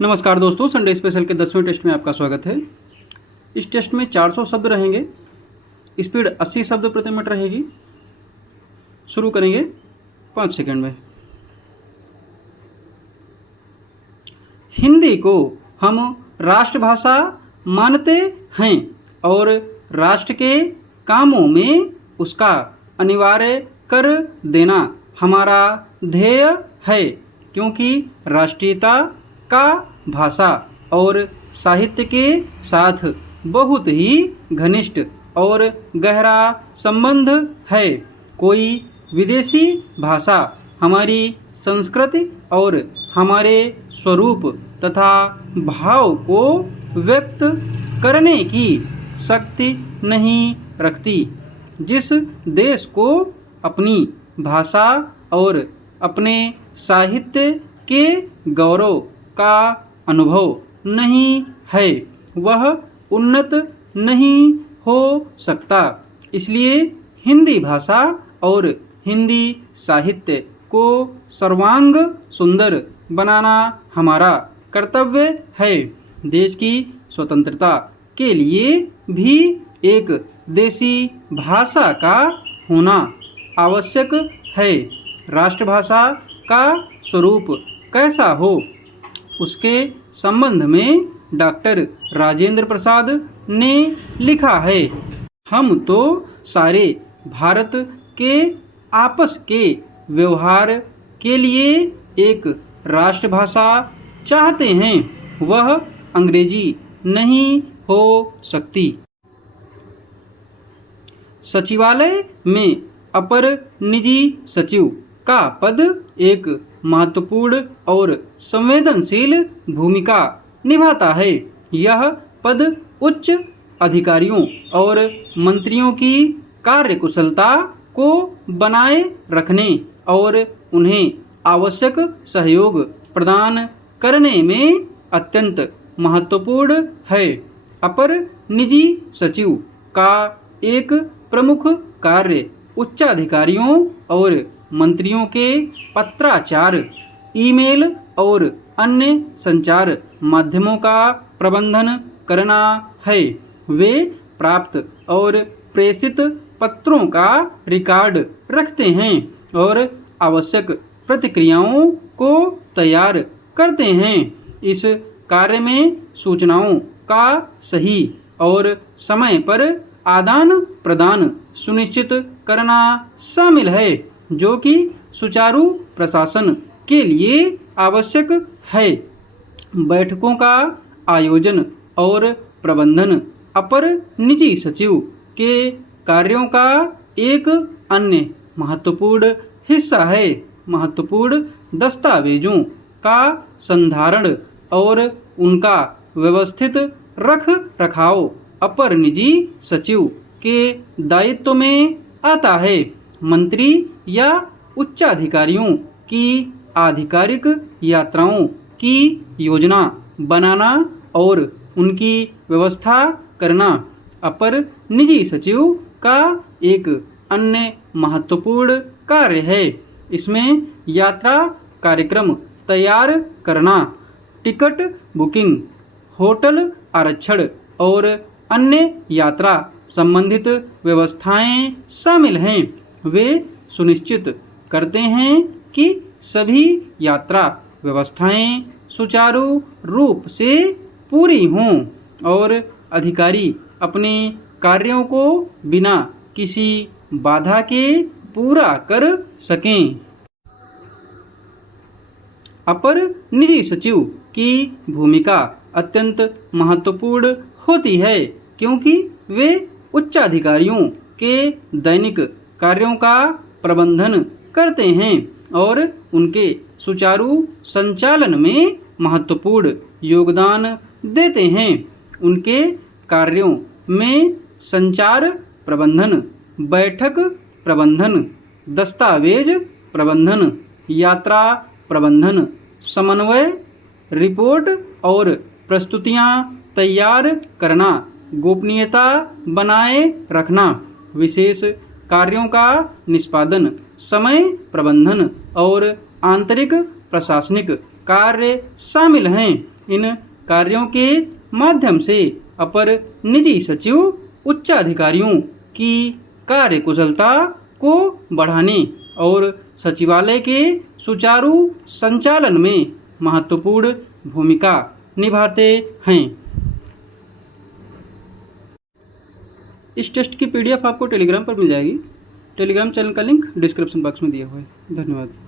नमस्कार दोस्तों, Sunday special के 10वें टेस्ट में आपका स्वागत है। इस टेस्ट में 400 शब्द रहेंगे, स्पीड 80 शब्द प्रति मिनट रहेगी। शुरू करेंगे 5 सेकंड में। हिंदी को हम राष्ट्रभाषा मानते हैं और राष्ट्र के कामों में उसका अनिवार्य कर देना हमारा ध्येय है, क्योंकि राष्ट्रीयता का भाषा और साहित्य के साथ बहुत ही घनिष्ठ और गहरा संबंध है। कोई विदेशी भाषा हमारी संस्कृति और हमारे स्वरूप तथा भाव को व्यक्त करने की शक्ति नहीं रखती। जिस देश को अपनी भाषा और अपने साहित्य के गौरव का अनुभव नहीं है, वह उन्नत नहीं हो सकता। इसलिए हिंदी भाषा और हिंदी साहित्य को सर्वांग सुंदर बनाना हमारा कर्तव्य है। देश की स्वतंत्रता के लिए भी एक देशी भाषा का होना आवश्यक है। राष्ट्रभाषा का स्वरूप कैसा हो, उसके संबंध में डॉक्टर राजेंद्र प्रसाद ने लिखा है। हम तो सारे भारत के आपस के व्यवहार के लिए एक राष्ट्रभाषा चाहते हैं, वह अंग्रेजी नहीं हो सकती। सचिवालय में अपर निजी सचिव का पद एक महत्वपूर्ण और संवेदनशील भूमिका निभाता है। यह पद उच्च अधिकारियों और मंत्रियों की कार्यकुशलता को बनाए रखने और उन्हें आवश्यक सहयोग प्रदान करने में अत्यंत महत्वपूर्ण है। अपर निजी सचिव का एक प्रमुख कार्य उच्चाधिकारियों और मंत्रियों के पत्राचार, ईमेल और अन्य संचार माध्यमों का प्रबंधन करना है। वे प्राप्त और प्रेषित पत्रों का रिकॉर्ड रखते हैं और आवश्यक प्रतिक्रियाओं को तैयार करते हैं। इस कार्य में सूचनाओं का सही और समय पर आदान प्रदान सुनिश्चित करना शामिल है, जो कि सुचारू प्रशासन के लिए आवश्यक है। बैठकों का आयोजन और प्रबंधन अपर निजी सचिव के कार्यों का एक अन्य महत्वपूर्ण हिस्सा है। महत्वपूर्ण दस्तावेजों का संधारण और उनका व्यवस्थित रख रखाव अपर निजी सचिव के दायित्व में आता है। मंत्री या उच्चाधिकारियों की आधिकारिक यात्राओं की योजना बनाना और उनकी व्यवस्था करना अपर निजी सचिव का एक अन्य महत्वपूर्ण कार्य है। इसमें यात्रा कार्यक्रम तैयार करना, टिकट बुकिंग, होटल आरक्षण और अन्य यात्रा संबंधित व्यवस्थाएं शामिल हैं। वे सुनिश्चित करते हैं कि सभी यात्रा व्यवस्थाएं सुचारू रूप से पूरी हों और अधिकारी अपने कार्यों को बिना किसी बाधा के पूरा कर सकें। अपर निजी सचिव की भूमिका अत्यंत महत्वपूर्ण होती है, क्योंकि वे उच्चाधिकारियों के दैनिक कार्यों का प्रबंधन करते हैं और उनके सुचारू संचालन में महत्वपूर्ण योगदान देते हैं। उनके कार्यों में संचार प्रबंधन, बैठक प्रबंधन, दस्तावेज प्रबंधन, यात्रा प्रबंधन, समन्वय, रिपोर्ट और प्रस्तुतियां तैयार करना, गोपनीयता बनाए रखना, विशेष कार्यों का निष्पादन, समय प्रबंधन और आंतरिक प्रशासनिक कार्य शामिल हैं। इन कार्यों के माध्यम से अपर निजी सचिव उच्चाधिकारियों की कार्यकुशलता को बढ़ाने और सचिवालय के सुचारू संचालन में महत्वपूर्ण भूमिका निभाते हैं। इस टेस्ट की PDF आपको टेलीग्राम पर मिल जाएगी। टेलीग्राम चैनल का लिंक डिस्क्रिप्शन बॉक्स में दिया हुआ है। धन्यवाद।